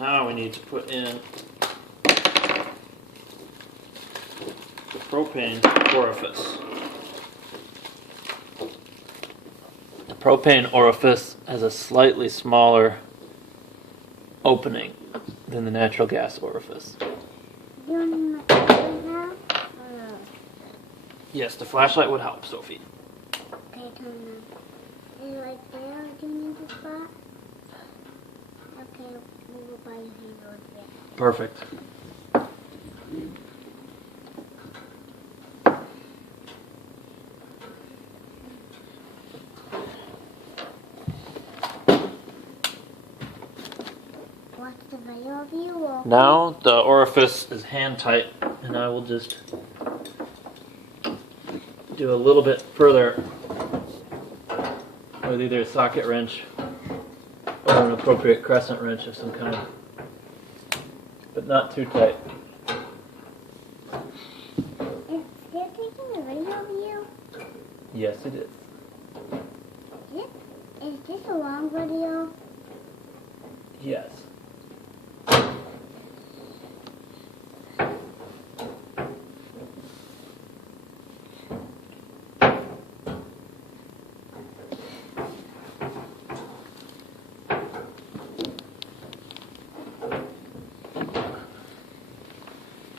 Now we need to put in the propane orifice. The propane orifice has a slightly smaller opening than the natural gas orifice. Yes, the flashlight would help, Sophie. Okay, turn on. Is it right there? Do you need the spot? Okay, we'll go by your hand over there. Perfect. Watch the video of you. Or Now the orifice is hand tight, and I will just do a little bit further with either a socket wrench or an appropriate crescent wrench of some kind, but not too tight. is they're taking a video of you? Yes, it is. Is this a long video? Yes.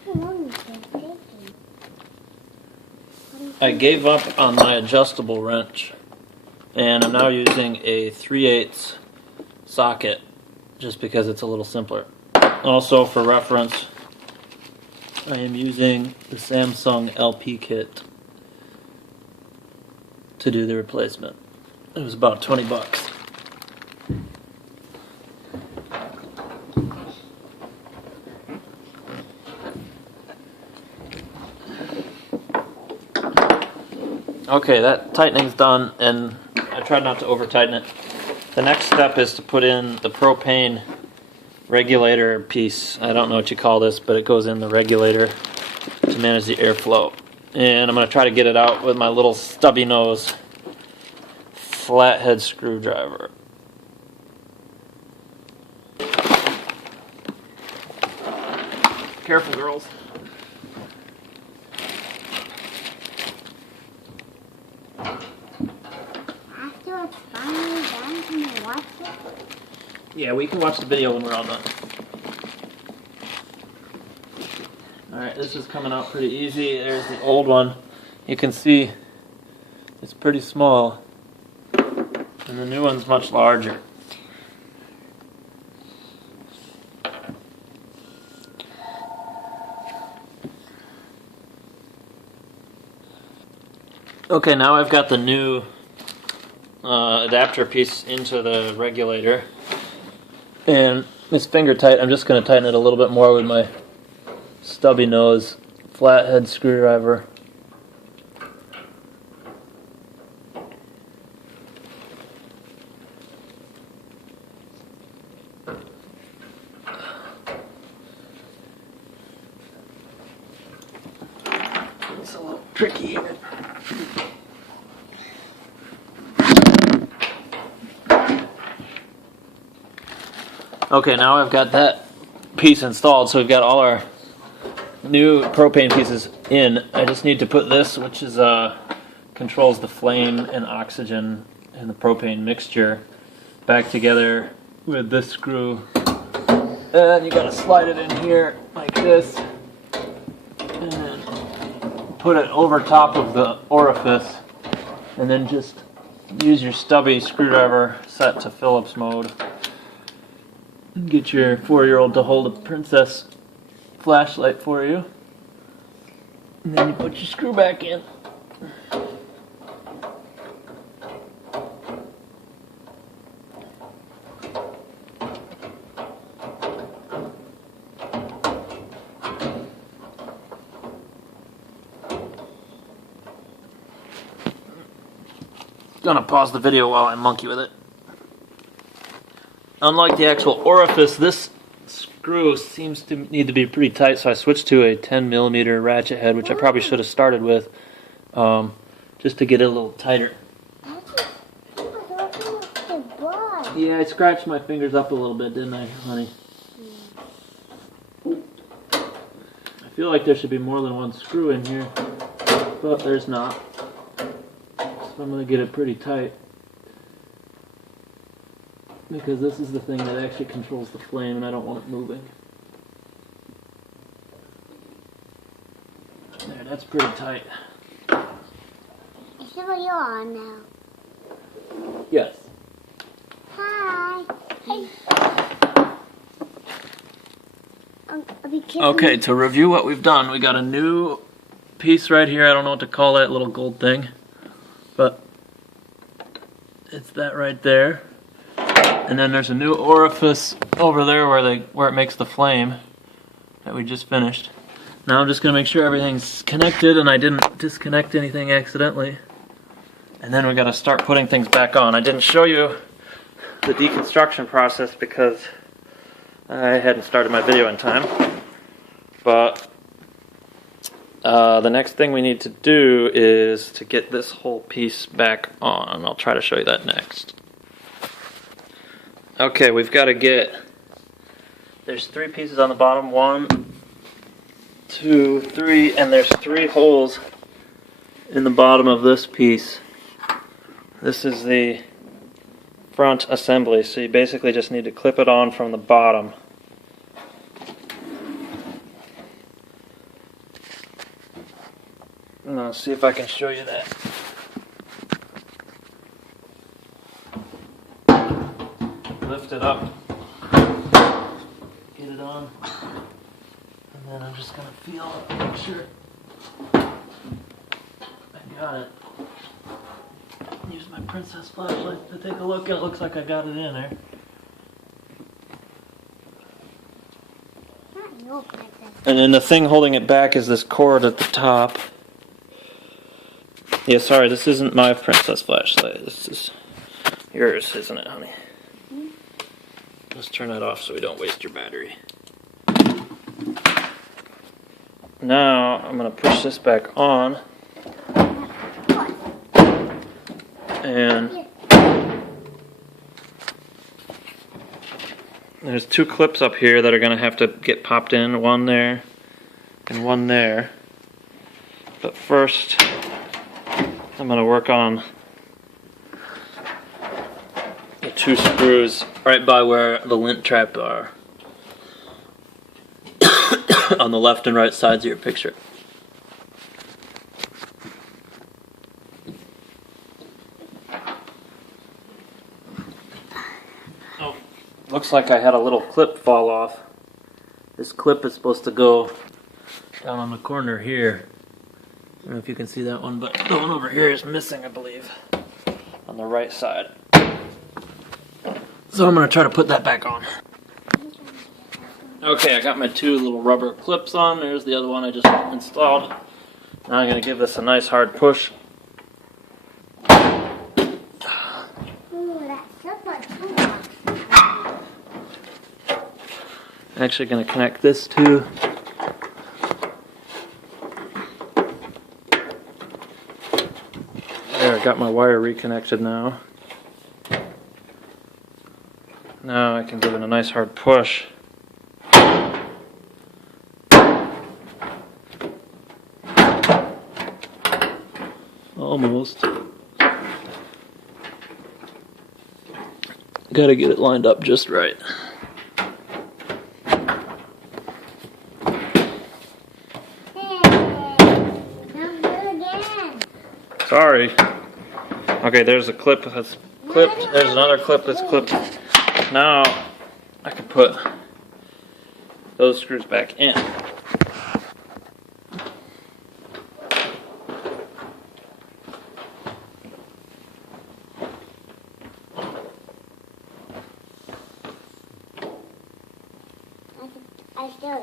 How long is this taking? I gave up on my adjustable wrench, and I'm now using a 3/8 socket just because it's a little simpler. Also, for reference, I am using the Samsung LP kit to do the replacement. It was about 20 bucks. Okay, that tightening's done, and I tried not to over tighten it. The next step is to put in the propane regulator piece. I don't know what you call this, but it goes in the regulator to manage the airflow. And I'm going to try to get it out with my little stubby nose flathead screwdriver. Careful, girls. After it's finally done, can you watch it? Yeah, we can watch the video when we're all done. Alright, this is coming out pretty easy. There's the old one. You can see it's pretty small. And the new one's much larger. Okay, now I've got the new adapter piece into the regulator. And it's finger tight. I'm just going to tighten it a little bit more with my stubby nose flathead screwdriver. It's a little tricky here. Okay, now I've got that piece installed, so we've got all our new propane pieces in. I just need to put this, which is controls the flame and oxygen and the propane mixture, back together with this screw. And you gotta slide it in here like this, and then put it over top of the orifice, and then just use your stubby screwdriver set to Phillips mode. Get your 4-year-old to hold a princess flashlight for you. And then you put your screw back in. Gonna pause the video while I monkey with it. Unlike the actual orifice, this screw seems to need to be pretty tight, so I switched to a 10mm ratchet head, which I probably should have started with, just to get it a little tighter. Yeah, I scratched my fingers up a little bit, didn't I, honey? feel like there should be more than one screw in here, but there's not. So I'm going to get it pretty tight, because this is the thing that actually controls the flame and I don't want it moving. There, that's pretty tight. Is what you're on now? Yes. Hi. Hey. Okay, to review what we've done, we got a new piece right here. I don't know what to call that little gold thing, but it's that right there. And then there's a new orifice over there where it makes the flame that we just finished. Now I'm just going to make sure everything's connected and I didn't disconnect anything accidentally. And then we got to start putting things back on. I didn't show you the deconstruction process because I hadn't started my video in time. But the next thing we need to do is to get this whole piece back on. I'll try to show you that next. Okay, we've got to get, there's 3 pieces on the bottom, 1, 2, 3, and there's 3 holes in the bottom of this piece. This is the front assembly, so you basically just need to clip it on from the bottom. And I'll see if I can show you that. Lift it up, get it on, and then I'm just going to feel it, make sure I got it. Use my princess flashlight to take a look, and it looks like I got it in there. And then the thing holding it back is this cord at the top. Yeah, sorry, this isn't my princess flashlight. This is yours, isn't it, honey? Let's turn that off so we don't waste your battery. Now I'm going to push this back on. And there's 2 clips up here that are going to have to get popped in. One there and one there. But first I'm going to work on the 2 screws right by where the lint trap are on the left and right sides of your picture. Oh, looks like I had a little clip fall off. This clip is supposed to go down on the corner here. I don't know if you can see that one, but the one over here is missing, I believe, on the right side. So I'm going to try to put that back on. Okay, I got my 2 little rubber clips on. There's the other one I just installed. Now I'm going to give this a nice hard push. I'm actually going to connect this too. There, I got my wire reconnected now. Now I can give it a nice hard push. Almost. Gotta get it lined up just right. Sorry. Okay, there's a clip that's clipped. There's another clip that's clipped. Now I can put those screws back in.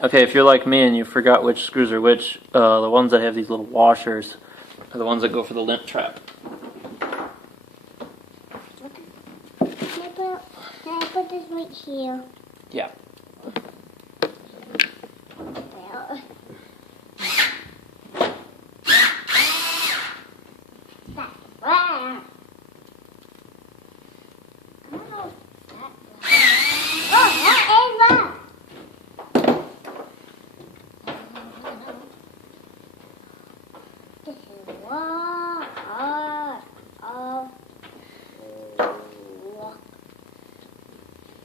Okay, if you're like me and you forgot which screws are which, the ones that have these little washers are the ones that go for the lint trap. Can I put this right here? Yeah.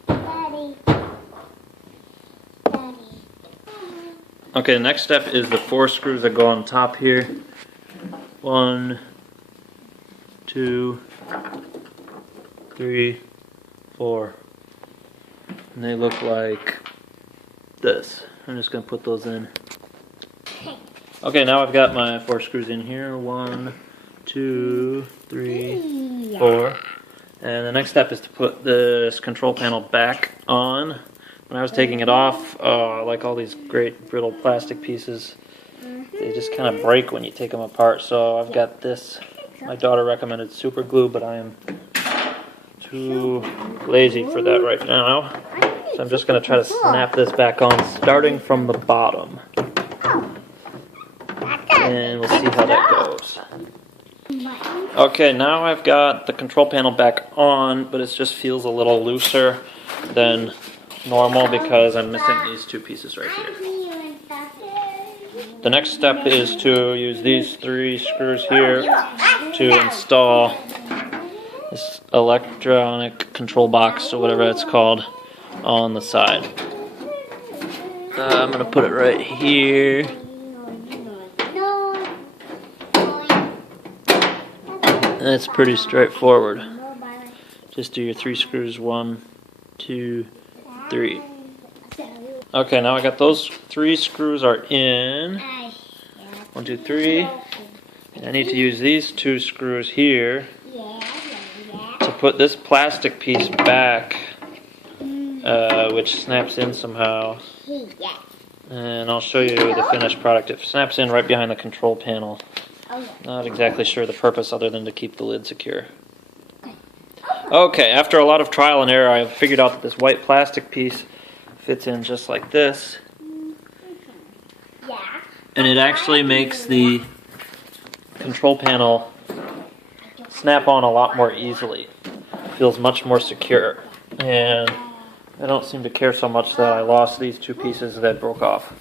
Daddy. Okay, the next step is the 4 screws that go on top here. 1, 2, 3, 4. And they look like this. I'm just going to put those in. Okay, now I've got my 4 screws in here. 1, 2, 3, 4. And the next step is to put this control panel back on. When I was taking it off, like all these great brittle plastic pieces, they just kind of break when you take them apart. So I've got this. My daughter recommended super glue, but I am too lazy for that right now. So I'm just going to try to snap this back on, starting from the bottom. And we'll see how that goes. Okay, now I've got the control panel back on, but it just feels a little looser than normal because I'm missing these 2 pieces right here. The next step is to use these 3 screws here to install this electronic control box or whatever it's called on the side. I'm going to put it right here. That's pretty straightforward. Just do your 3 screws, 1, 2, 3. Okay, now I got those 3 screws are in. 1, 2, 3. And I need to use these 2 screws here to put this plastic piece back, which snaps in somehow. And I'll show you the finished product. It snaps in right behind the control panel. Not exactly sure the purpose other than to keep the lid secure. Okay, after a lot of trial and error, I figured out that this white plastic piece fits in just like this. And it actually makes the control panel snap on a lot more easily. Feels much more secure. And I don't seem to care so much that I lost these 2 pieces that broke off.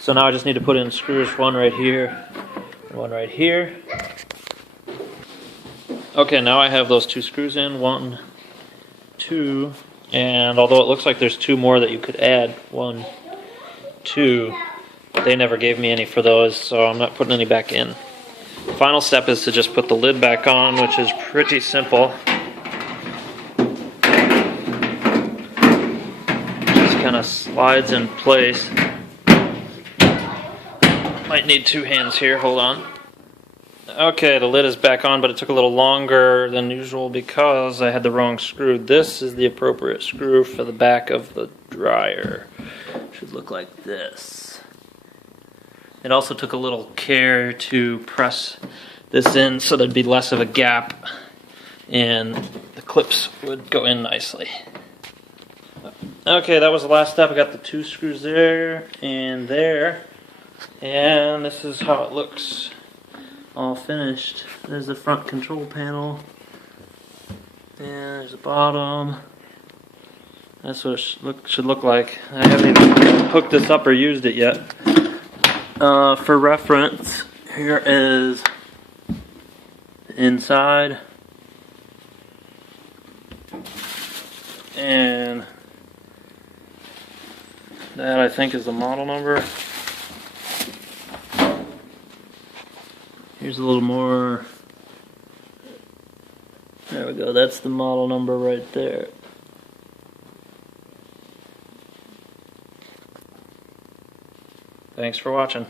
So now I just need to put in screws, 1 right here and 1 right here. Okay, now I have those 2 screws in, 1, 2, and although it looks like there's 2 more that you could add, 1, 2, they never gave me any for those, so I'm not putting any back in. The final step is to just put the lid back on, which is pretty simple. Just kind of slides in place. Might need 2 hands here, hold on. Okay, the lid is back on, but it took a little longer than usual because I had the wrong screw. This is the appropriate screw for the back of the dryer. Should look like this. It also took a little care to press this in so there'd be less of a gap and the clips would go in nicely. Okay, that was the last step. I got the 2 screws there and there. And this is how it looks all finished. There's the front control panel. And there's the bottom. That's what it should look like. I haven't even hooked this up or used it yet. For reference, here is the inside. And that I think is the model number. Here's a little more. There we go. That's the model number right there. Thanks for watching.